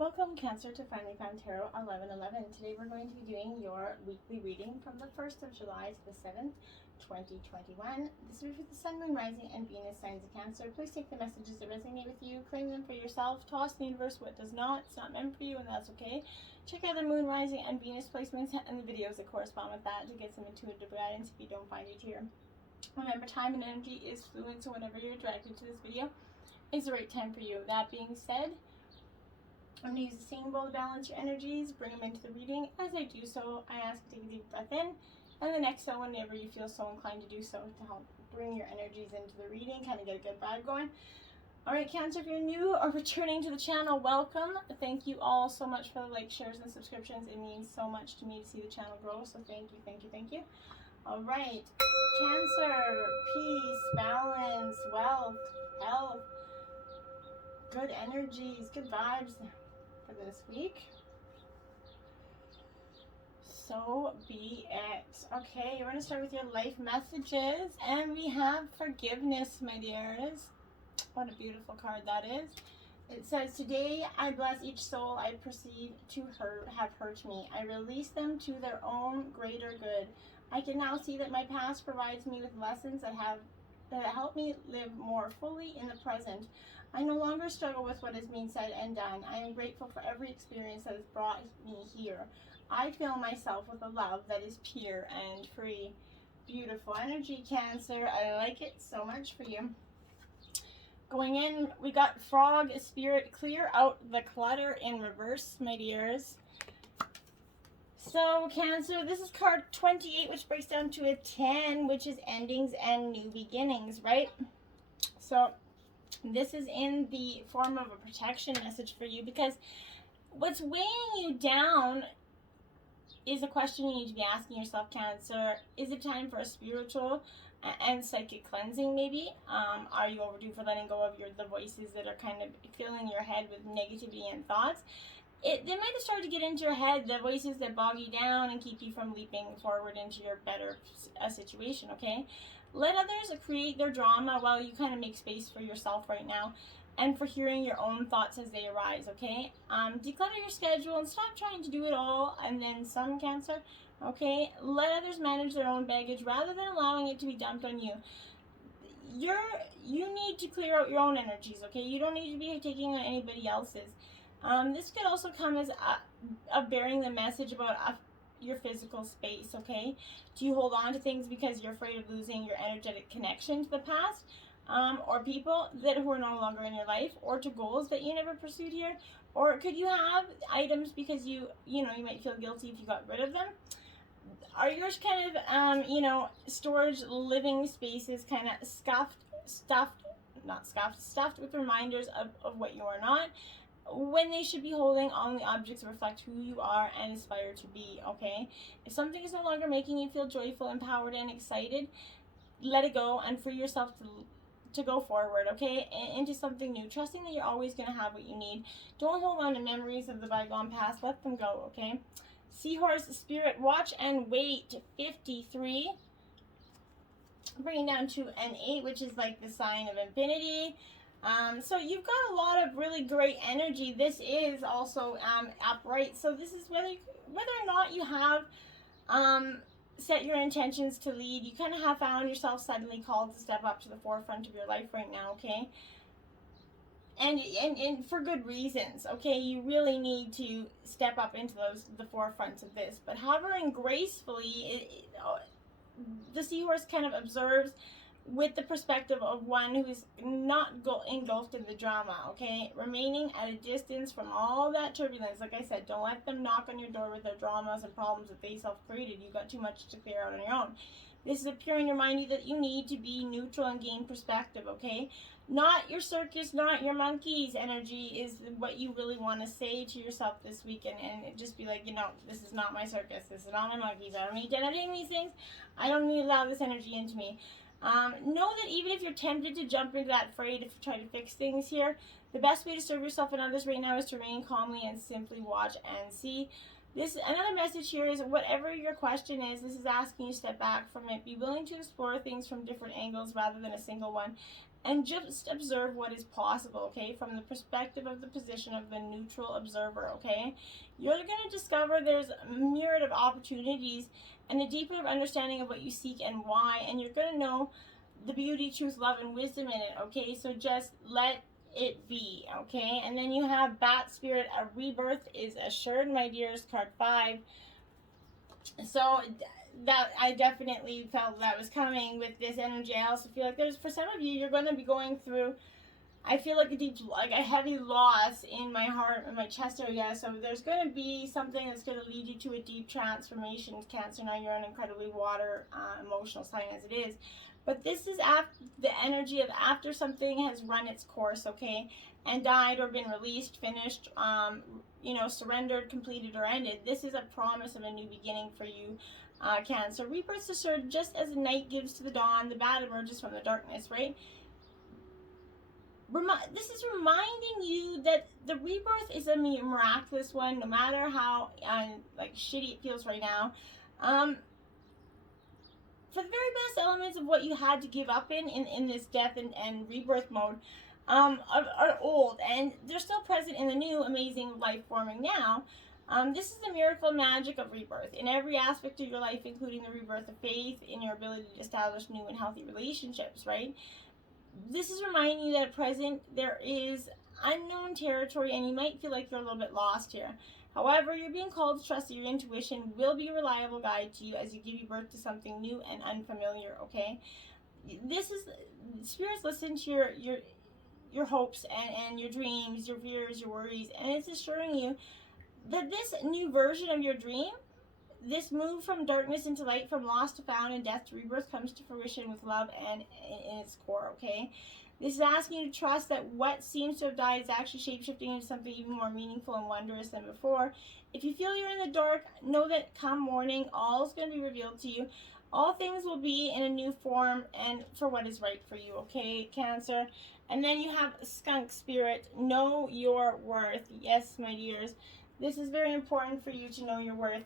Welcome, Cancer, to Finally Found Tarot 1111. Today we're going to be doing your weekly reading from the 1st of July to the 7th, 2021. This is for the Sun, Moon, Rising, and Venus signs of Cancer. Please take the messages that resonate with you, claim them for yourself, toss the universe what does not. It's not meant for you, and that's okay. Check out the Moon, Rising, and Venus placements and the videos that correspond with that to get some intuitive guidance if you don't find it here. Remember, time and energy is fluid, so whenever you're directed to this video is the right time for you. That being said, I'm going to use the singing bowl to balance your energies, bring them into the reading. As I do so, I ask you to take a deep breath in, and then exhale whenever you feel so inclined to do so to help bring your energies into the reading, kind of get a good vibe going. Alright, Cancer, if you're new or returning to the channel, welcome. Thank you all so much for the likes, shares, and subscriptions. It means so much to me to see the channel grow, so thank you, thank you, thank you. Alright, Cancer, peace, balance, wealth, health, good energies, good vibes for this week. So be it. Okay, we're going to start with your life messages, and we have forgiveness, my dears. What a beautiful card that is. It says, today I bless each soul I perceive to have hurt me. I release them to their own greater good. I can now see that my past provides me with lessons that help me live more fully in the present. I no longer struggle with what is being said and done. I am grateful for every experience that has brought me here. I fill myself with a love that is pure and free. Beautiful energy, Cancer. I like it so much for you. Going in, we got Frog Spirit. Clear out the clutter in reverse, my dears. So, Cancer, this is card 28, which breaks down to a 10, which is endings and new beginnings, right? So, this is in the form of a protection message for you, because what's weighing you down is a question you need to be asking yourself, Cancer. Is it time for a spiritual and psychic cleansing, maybe? Are you overdue for letting go of the voices that are kind of filling your head with negativity and thoughts? They might have started to get into your head, the voices that bog you down and keep you from leaping forward into your better situation, okay? Let others create their drama while you kind of make space for yourself right now and for hearing your own thoughts as they arise, okay? Declutter your schedule and stop trying to do it all and then some, Cancer, okay? Let others manage their own baggage rather than allowing it to be dumped on you. You need to clear out your own energies, okay? You don't need to be taking on anybody else's. This could also come as a bearing the message about your physical space, okay? Do you hold on to things because you're afraid of losing your energetic connection to the past, or people who are no longer in your life, or to goals that you never pursued here? Or could you have items because you might feel guilty if you got rid of them? Are yours kind of, storage living spaces kind of stuffed with reminders of what you are not, when they should be holding on the objects that reflect who you are and aspire to be, okay? If something is no longer making you feel joyful, empowered, and excited, let it go and free yourself to go forward, okay? Into something new, trusting that you're always going to have what you need. Don't hold on to memories of the bygone past. Let them go, okay? Seahorse Spirit, watch and wait, 53. Bringing down to an 8, which is like the sign of infinity. So you've got a lot of really great energy. This is also upright. So this is whether or not you have set your intentions to lead, you kind of have found yourself suddenly called to step up to the forefront of your life right now, okay? And for good reasons, okay? You really need to step up into the forefront of this. But hovering gracefully, the seahorse kind of observes with the perspective of one who is not engulfed in the drama, okay? Remaining at a distance from all that turbulence. Like I said, don't let them knock on your door with their dramas and problems that they self-created. You've got too much to clear out on your own. This is appearing to remind you that you need to be neutral and gain perspective, okay? Not your circus, not your monkeys energy is what you really want to say to yourself this week, and just be like, this is not my circus, this is not my monkeys, I don't need to entertain these things, I don't need to allow this energy into me. Know that even if you're tempted to jump into that fray to try to fix things here, the best way to serve yourself and others right now is to remain calmly and simply watch and see. Another message here is whatever your question is, this is asking you to step back from it. Be willing to explore things from different angles rather than a single one. and just observe what is possible, okay, from the perspective of the position of the neutral observer, okay? You're going to discover there's a myriad of opportunities and a deeper understanding of what you seek and why, and you're going to know the beauty, truth, love, and wisdom in it, okay? So just let it be, okay? And then you have Bat Spirit, a rebirth is assured, my dears, card 5. So that I definitely felt that was coming with this energy. I also feel like there's, for some of you, you're going to be going through, I feel like a heavy loss in my heart and my chest area. So there's going to be something that's going to lead you to a deep transformation, Cancer. Now you're an incredibly water emotional sign as it is. But this is after the energy of after something has run its course, okay, and died or been released, finished, surrendered, completed, or ended. This is a promise of a new beginning for you, Cancer. Rebirth's assured just as the night gives to the dawn, the bat emerges from the darkness, right? This is reminding you that the rebirth is a miraculous one, no matter how shitty it feels right now. For the very best elements of what you had to give up in this death and rebirth mode are old, and they're still present in the new, amazing life forming now. This is the miracle magic of rebirth in every aspect of your life, including the rebirth of faith, in your ability to establish new and healthy relationships, right? This is reminding you that at present there is unknown territory, and you might feel like you're a little bit lost here. However, you're being called to trust that your intuition will be a reliable guide to you as you give birth to something new and unfamiliar, okay? This is, spirits listen to your hopes and your dreams, your fears, your worries, and it's assuring you that this new version of your dream, this move from darkness into light, from lost to found, and death to rebirth, comes to fruition with love and in its core, okay? This is asking you to trust that what seems to have died is actually shape-shifting into something even more meaningful and wondrous than before. If you feel you're in the dark, know that come morning, all is going to be revealed to you. All things will be in a new form and for what is right for you, okay, Cancer? And then you have Skunk Spirit, know your worth. Yes, my dears, this is very important for you to know your worth.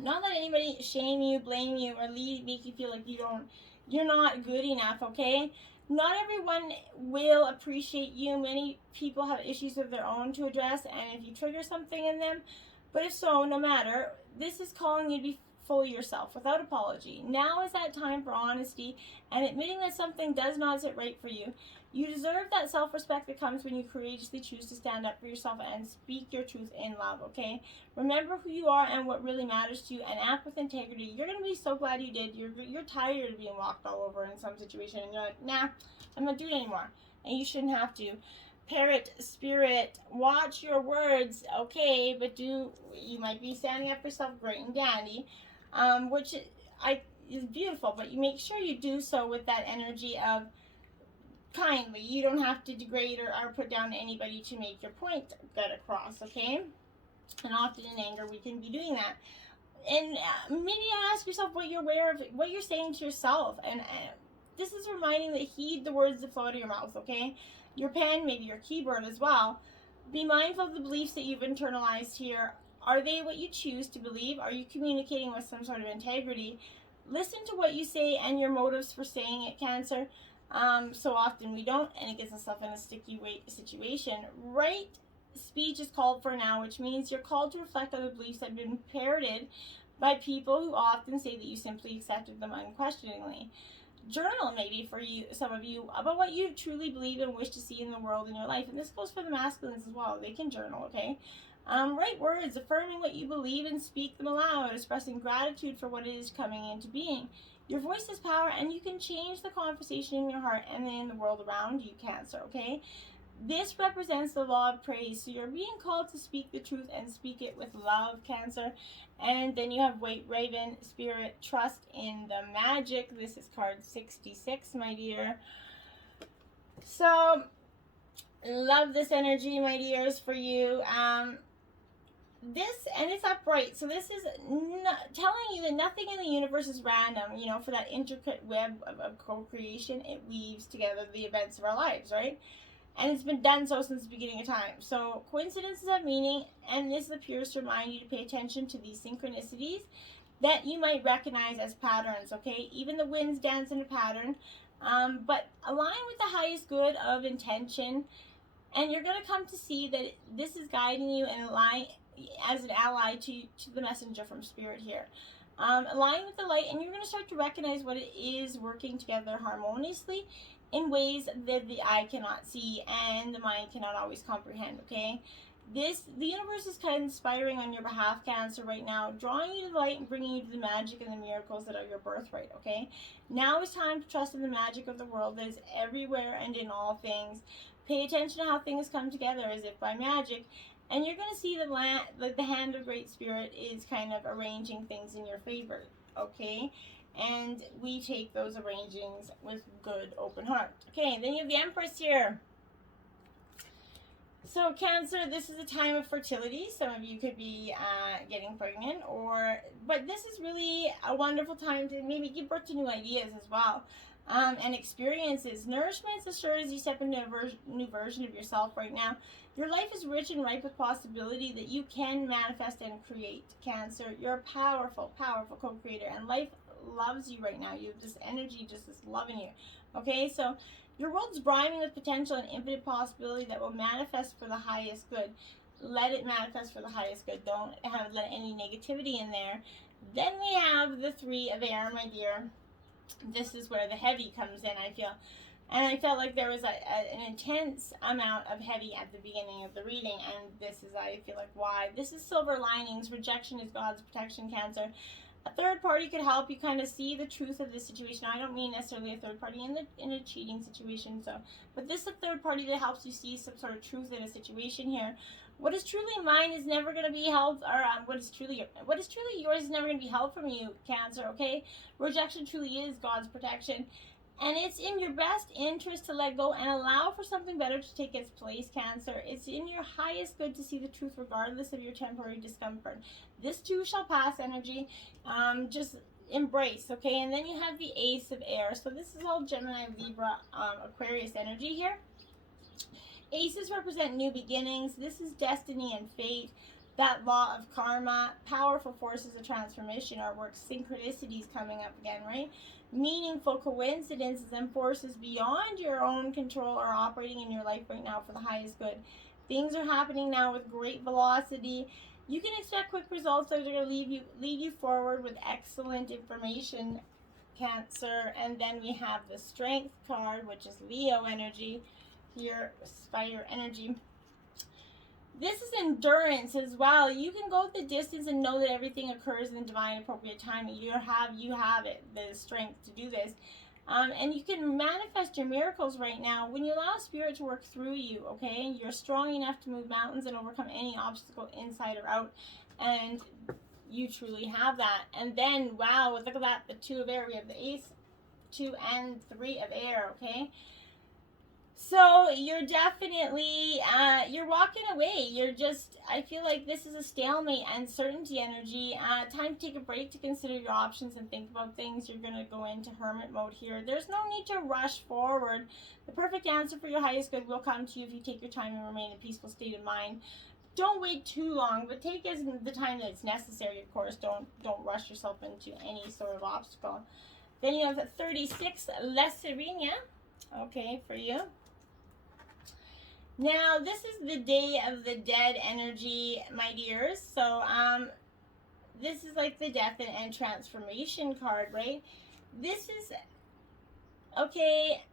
Not let anybody shame you, blame you, or make you feel like you're not good enough, okay? Not everyone will appreciate you. Many people have issues of their own to address, and if you trigger something in them, but if so, no matter, this is calling you to be fully yourself without apology. Now is that time for honesty and admitting that something does not sit right for you. You deserve that self-respect that comes when you courageously choose to stand up for yourself and speak your truth in love, okay? Remember who you are and what really matters to you, and act with integrity. You're going to be so glad you did. You're tired of being walked all over in some situation, and you're like, nah, I'm not doing it anymore. And you shouldn't have to. Parrot Spirit, watch your words, okay? But you might be standing up for yourself, great and dandy, which is beautiful, but you make sure you do so with that energy of kindly. You don't have to degrade or put down anybody to make your point get across, okay? And often in anger we can be doing that. And maybe ask yourself what you're aware of, what you're saying to yourself. And this is reminding that heed the words that flow out of your mouth, okay? Your pen, maybe your keyboard as well. Be mindful of the beliefs that you've internalized here. Are they what you choose to believe? Are you communicating with some sort of integrity? Listen to what you say and your motives for saying it, Cancer. So often we don't, and it gets us in a sticky situation. Right speech is called for now, which means you're called to reflect on the beliefs that have been parroted by people who often say that you simply accepted them unquestioningly. Journal, maybe for you, some of you, about what you truly believe and wish to see in the world in your life, and this goes for the masculines as well. They can journal, okay? Write words affirming what you believe and speak them aloud, expressing gratitude for what it is coming into being. Your voice has power, and you can change the conversation in your heart and in the world around you, Cancer, okay? This represents the law of praise, so you're being called to speak the truth and speak it with love, Cancer. And then you have White Raven Spirit, trust in the magic. This is card 66, my dear. So, love this energy, my dears, for you. This, and it's upright, so this is telling you that nothing in the universe is random, for that intricate web of co-creation. It weaves together the events of our lives, right? And it's been done so since the beginning of time. So coincidences have meaning, and this appears to remind you to pay attention to these synchronicities that you might recognize as patterns, okay? Even the winds dance in a pattern. But align with the highest good of intention, and you're going to come to see that this is guiding you and align as an ally to the messenger from spirit here. Align with the light, and you're going to start to recognize what it is working together harmoniously in ways that the eye cannot see and the mind cannot always comprehend, okay? The universe is kind of conspiring on your behalf, Cancer, right now, drawing you to the light and bringing you to the magic and the miracles that are your birthright, okay? Now is time to trust in the magic of the world that is everywhere and in all things. Pay attention to how things come together as if by magic, and you're going to see the hand of Great Spirit is kind of arranging things in your favor, okay? And we take those arrangings with good open heart. Okay, then you have the Empress here. So Cancer, this is a time of fertility. Some of you could be getting pregnant, but this is really a wonderful time to maybe give birth to new ideas as well, and experiences. Nourishment as sure as you step into a new version of yourself right now. Your life is rich and ripe with possibility that you can manifest and create, Cancer. You're a powerful, powerful co-creator, and life loves you right now. You have this energy just is loving you. Okay, so your world's brimming with potential and infinite possibility that will manifest for the highest good. Let it manifest for the highest good. Don't let any negativity in there. Then we have the Three of Air, my dear. This is where the heavy comes in, I feel. And I felt like there was an intense amount of heavy at the beginning of the reading. And this is, I feel like, why. This is silver linings. Rejection is God's protection, Cancer. A third party could help you kind of see the truth of the situation. I don't mean necessarily a third party in a cheating situation, but this is a third party that helps you see some sort of truth in a situation here. What is truly mine is never going to be held, or what is truly yours is never going to be held from you, Cancer. Okay, rejection truly is God's protection. And it's in your best interest to let go and allow for something better to take its place, Cancer. It's in your highest good to see the truth regardless of your temporary discomfort. This too shall pass, energy. Just embrace, okay? And then you have the Ace of Air. So this is all Gemini, Libra, Aquarius energy here. Aces represent new beginnings. This is destiny and fate. That law of karma, powerful forces of transformation, our work, synchronicities coming up again, right? Meaningful coincidences and forces beyond your own control are operating in your life right now for the highest good. Things are happening now with great velocity. You can expect quick results that are going to lead you forward with excellent information, Cancer. And then we have the Strength card, which is Leo energy here, fire energy. This is endurance as well. You can go the distance and know that everything occurs in divine appropriate time. You have it, the strength to do this. And you can manifest your miracles right now when you allow Spirit to work through you, okay? You're strong enough to move mountains and overcome any obstacle inside or out. And you truly have that. And then, wow, look at that, the Two of Air. We have the Ace, 2, and 3 of Air, okay? So you're definitely, you're walking away. I feel like this is a stalemate, uncertainty energy. Time to take a break to consider your options and think about things. You're going to go into hermit mode here. There's no need to rush forward. The perfect answer for your highest good will come to you if you take your time and remain in a peaceful state of mind. Don't wait too long, but take the time that's necessary, of course. Don't rush yourself into any sort of obstacle. Then you have 36, La Serena, okay, for you. Now, this is the Day of the Dead energy, my dears. So, this is like the death and transformation card, right? This is, okay,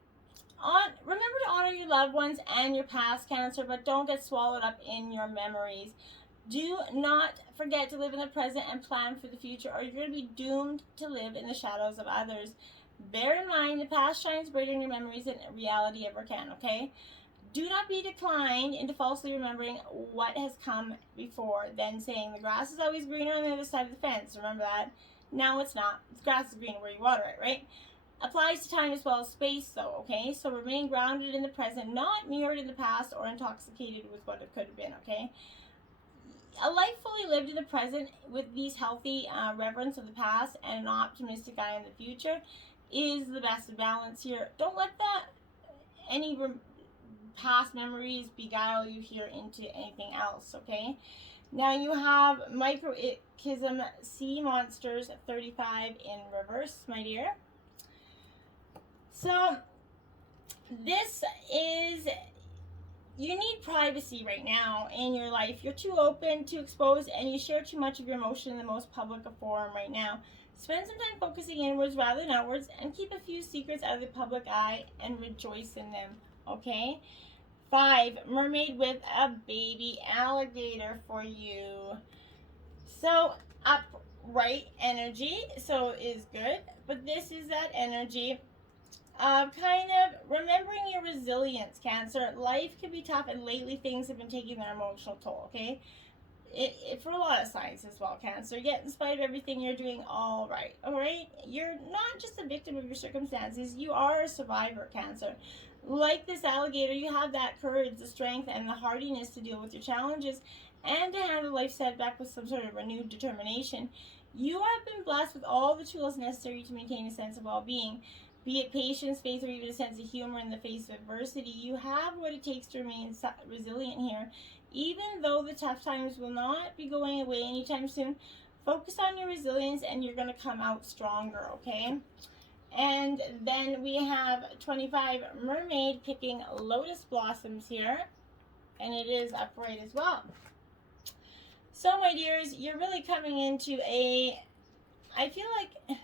remember to honor your loved ones and your past, Cancer, but don't get swallowed up in your memories. Do not forget to live in the present and plan for the future, or you're going to be doomed to live in the shadows of others. Bear in mind, the past shines brighter in your memories than reality ever can, okay? Do not be declined into falsely remembering what has come before, then saying the grass is always greener on the other side of the fence. Remember that? Now it's not. The grass is greener where you water it, right? Applies to time as well as space, though, okay? So remain grounded in the present, not mirrored in the past or intoxicated with what it could have been, okay? A life fully lived in the present with these healthy reverence of the past and an optimistic eye in the future is the best of balance here. Don't let any past memories beguile you here into anything else, okay? Now you have Microism Sea Monsters 35 in reverse, my dear. So this is, you need privacy right now in your life. You're too open, too exposed, and you share too much of your emotion in the most public forum right now. Spend some time focusing inwards rather than outwards, and keep a few secrets out of the public eye and rejoice in them, okay? 5, mermaid with a baby alligator for you. So upright energy, so is good, but this is that energy kind of remembering your resilience, Cancer. Life can be tough, and lately things have been taking their emotional toll, okay? It for a lot of signs as well, Cancer. Yet in spite of everything, you're doing all right. You're not just a victim of your circumstances, you are a survivor, Cancer. Like this alligator, you have that courage, the strength, and the hardiness to deal with your challenges and to handle life setback with some sort of renewed determination. You have been blessed with all the tools necessary to maintain a sense of well-being. Be it patience, faith, or even a sense of humor in the face of adversity, you have what it takes to remain resilient here. Even though the tough times will not be going away anytime soon, focus on your resilience and you're going to come out stronger, okay? And then we have 25, mermaid picking lotus blossoms here, and it is upright as well. So, my dears, you're really coming into I feel like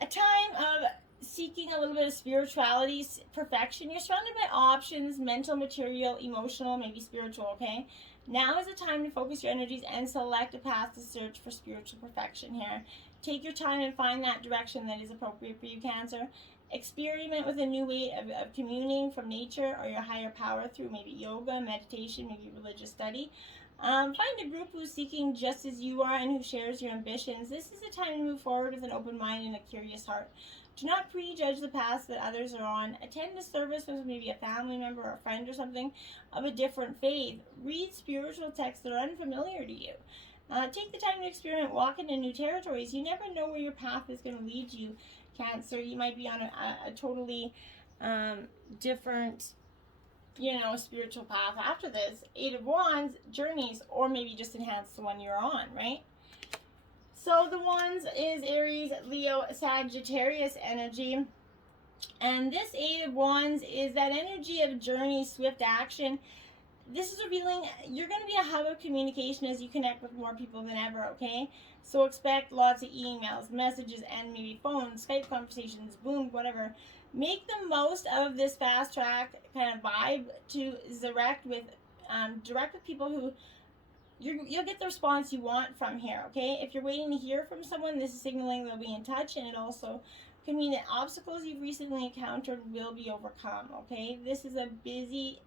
a time of seeking a little bit of spirituality, perfection. You're surrounded by options, mental, material, emotional, maybe spiritual, okay? Now is the time to focus your energies and select a path to search for spiritual perfection here. Take your time and find that direction that is appropriate for you, Cancer. Experiment with a new way of communing from nature or your higher power through maybe yoga, meditation, maybe religious study. Find a group who's seeking just as you are and who shares your ambitions. This is the time to move forward with an open mind and a curious heart. Do not prejudge the paths that others are on. Attend a service with maybe a family member or a friend or something of a different faith. Read spiritual texts that are unfamiliar to you. Take the time to experiment, walk into new territories. You never know where your path is going to lead you, Cancer. You might be on a totally different, spiritual path after this. 8 of Wands, journeys, or maybe just enhance the one you're on, right? So the Wands is Aries, Leo, Sagittarius energy. And this 8 of Wands is that energy of journey, swift action. This is revealing you're going to be a hub of communication as you connect with more people than ever, okay? So expect lots of emails, messages, and maybe phones, Skype conversations, boom, whatever. Make the most of this fast track kind of vibe to direct with people who you'll get the response you want from here, okay? If you're waiting to hear from someone, this is signaling they'll be in touch, and it also can mean that obstacles you've recently encountered will be overcome, okay? This is a busy,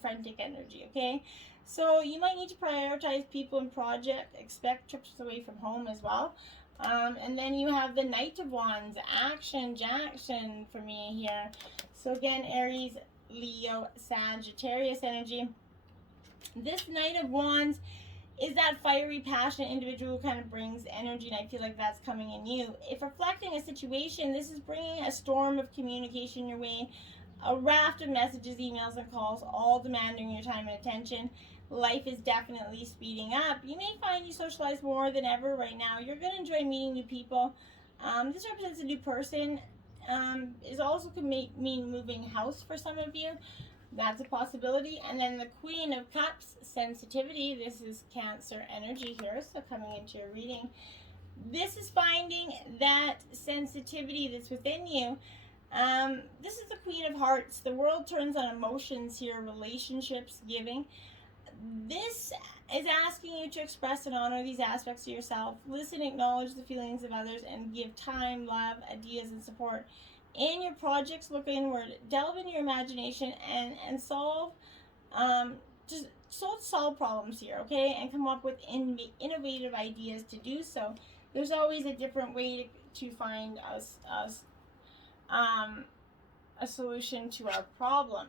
frantic energy, okay? So you might need to prioritize people and projects. Expect trips away from home as well. And then you have the Knight of Wands, action for me here. So again, Aries, Leo, Sagittarius energy. This Knight of Wands is that fiery, passionate individual who kind of brings energy, and I feel like that's coming in you. If reflecting a situation, this is bringing a storm of communication your way, a raft of messages, emails, and calls, all demanding your time and attention. Life is definitely speeding up. You may find you socialize more than ever right now. You're going to enjoy meeting new people. This represents a new person. Is also could mean moving house for some of you. That's a possibility. And then the Queen of Cups, sensitivity. This is Cancer energy here, so coming into your reading. This is finding that sensitivity that's within you. This is the Queen of Hearts. The world turns on emotions here, relationships, giving. This is asking you to express and honor these aspects of yourself. Listen, acknowledge the feelings of others, and give time, love, ideas, and support. In your projects, look inward, delve into your imagination, and solve problems here, okay? And come up with innovative ideas to do so. There's always a different way to find a solution to our problem.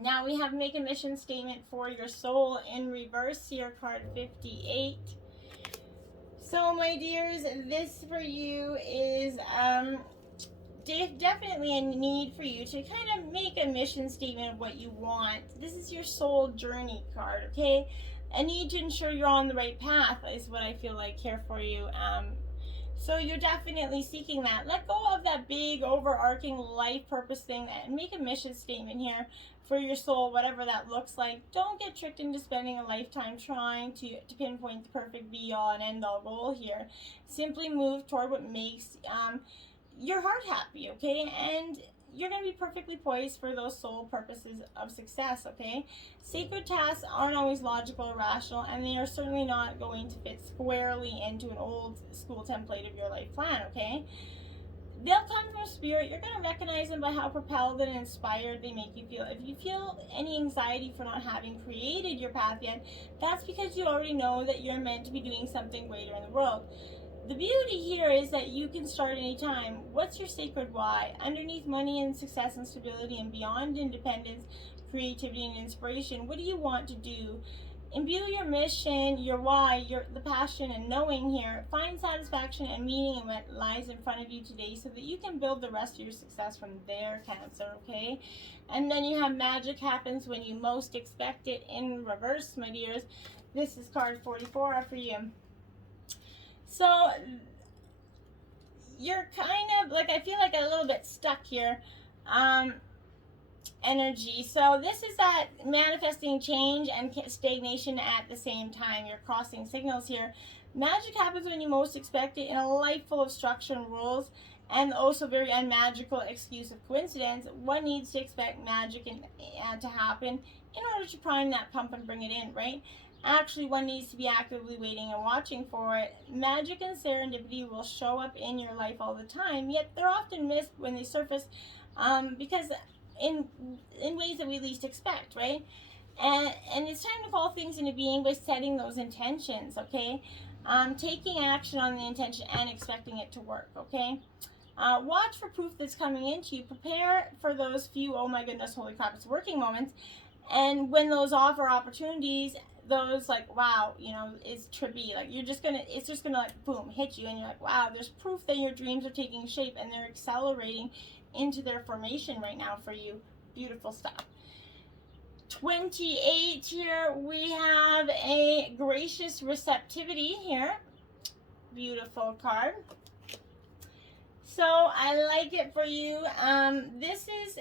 Now we have make a mission statement for your soul in reverse here, card 58. So my dears, this for you is definitely a need for you to kind of make a mission statement of what you want. This is your soul journey card, okay? A need to ensure you're on the right path is what I feel like here for you. So you're definitely seeking that. Let go of that big overarching life purpose thing and make a mission statement here for your soul, whatever that looks like. Don't get tricked into spending a lifetime trying to pinpoint the perfect be-all and end-all goal here. Simply move toward what makes your heart happy, okay? And you're going to be perfectly poised for those soul purposes of success, okay? Sacred tasks aren't always logical or rational, and they are certainly not going to fit squarely into an old school template of your life plan, okay? They'll come from spirit. You're going to recognize them by how propelled and inspired they make you feel. If you feel any anxiety for not having created your path yet, that's because you already know that you're meant to be doing something greater in the world. The beauty here is that you can start anytime. What's your sacred why? Underneath money and success and stability and beyond independence, creativity and inspiration, what do you want to do? Imbue your mission, your why, the passion and knowing here. Find satisfaction and meaning in what lies in front of you today so that you can build the rest of your success from there, Cancer, okay? And then you have magic happens when you most expect it in reverse, my dears. This is card 44 for you. So you're kind of like, I feel like a little bit stuck here. Energy. So this is that manifesting change and stagnation at the same time. You're crossing signals here. Magic happens when you most expect it in a life full of structure and rules, and also very unmagical excuse of coincidence. One needs to expect magic to happen in order to prime that pump and bring it in, right? Actually, one needs to be actively waiting and watching for it. Magic and serendipity will show up in your life all the time, yet they're often missed when they surface because in ways that we least expect, right? And it's time to call things into being by setting those intentions, okay? Taking action on the intention and expecting it to work, okay? Watch for proof that's coming into you. Prepare for those few, oh my goodness, holy crap, it's working moments. And when those offer opportunities, those like, wow, you know, it's trippy. Like it's just gonna like, boom, hit you. And you're like, wow, there's proof that your dreams are taking shape and they're accelerating into their formation right now for you. Beautiful stuff. 28 here, we have a gracious receptivity here. Beautiful card. So I like it for you. This is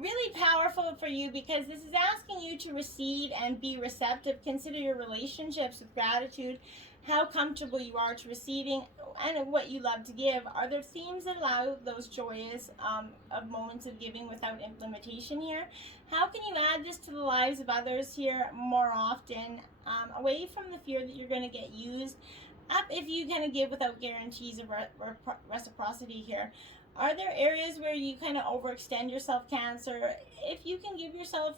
really powerful for you because this is asking you to receive and be receptive. Consider your relationships with gratitude, how comfortable you are to receiving, and what you love to give. Are there themes that allow those joyous of moments of giving without implementation here? How can you add this to the lives of others here more often, away from the fear that you're going to get used up if you kind of give without guarantees of reciprocity here? Are there areas where you kind of overextend yourself, Cancer? If you can give yourself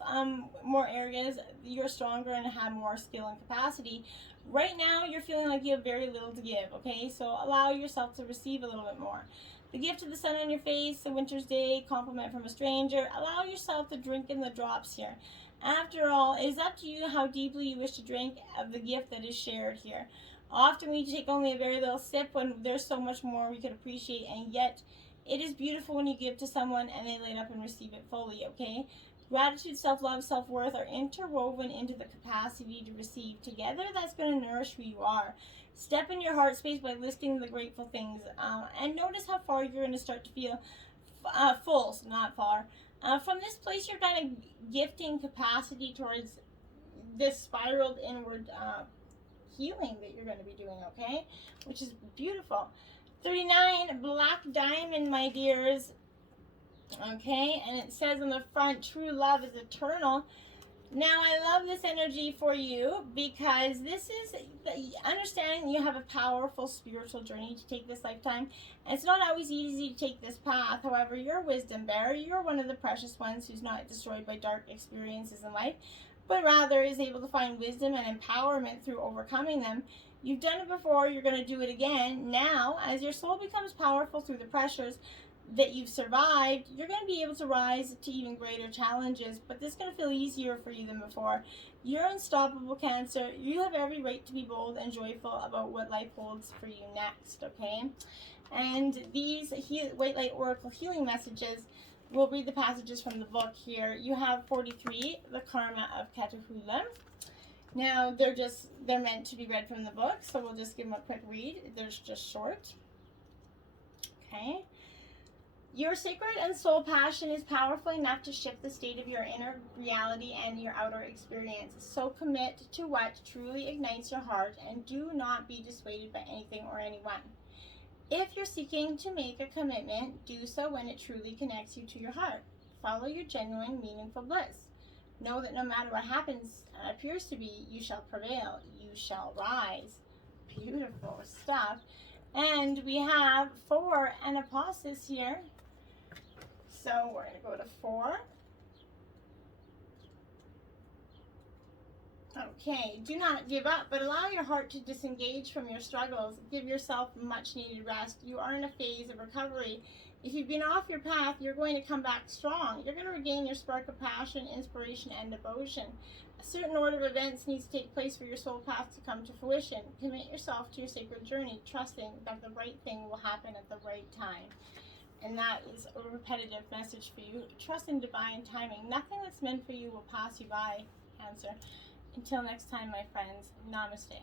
more areas, you're stronger and have more skill and capacity. Right now, you're feeling like you have very little to give, okay? So allow yourself to receive a little bit more. The gift of the sun on your face, a winter's day, compliment from a stranger. Allow yourself to drink in the drops here. After all, it is up to you how deeply you wish to drink of the gift that is shared here. Often we take only a very little sip when there's so much more we could appreciate, and yet it is beautiful when you give to someone and they light up and receive it fully, okay? Gratitude, self-love, self-worth are interwoven into the capacity to receive. Together, that's going to nourish who you are. Step in your heart space by listing the grateful things, and notice how far you're going to start to feel full, not far. From this place, you're kind of gifting capacity towards this spiraled inward healing that you're going to be doing, okay? Which is beautiful. 39, Black Diamond, my dears. Okay, and it says on the front, true love is eternal. Now, I love this energy for you because this is the understanding that you have a powerful spiritual journey to take this lifetime. And it's not always easy to take this path. However, you're a wisdom bearer. You're one of the precious ones who's not destroyed by dark experiences in life, but rather is able to find wisdom and empowerment through overcoming them. You've done it before, you're going to do it again. Now, as your soul becomes powerful through the pressures that you've survived, you're going to be able to rise to even greater challenges, but this is going to feel easier for you than before. You're unstoppable, Cancer. You have every right to be bold and joyful about what life holds for you next, okay? And these White Light Oracle healing messages, we'll read the passages from the book here. You have 43, the Karma of Catahoula. Now, they're meant to be read from the book, so we'll just give them a quick read. They're just short. Okay. Your sacred and soul passion is powerful enough to shift the state of your inner reality and your outer experience. So commit to what truly ignites your heart and do not be dissuaded by anything or anyone. If you're seeking to make a commitment, do so when it truly connects you to your heart. Follow your genuine, meaningful bliss. Know that no matter what happens appears to be, you shall prevail. You shall rise. Beautiful stuff. And we have 4 and apostles here. So we're going to go to 4. Okay, do not give up, but allow your heart to disengage from your struggles. Give yourself much needed rest. You are in a phase of recovery. If you've been off your path, you're going to come back strong. You're going to regain your spark of passion, inspiration, and devotion. A certain order of events needs to take place for your soul path to come to fruition. Commit yourself to your sacred journey, trusting that the right thing will happen at the right time. And that is a repetitive message for you. Trust in divine timing. Nothing that's meant for you will pass you by. Cancer. Until next time, my friends, namaste.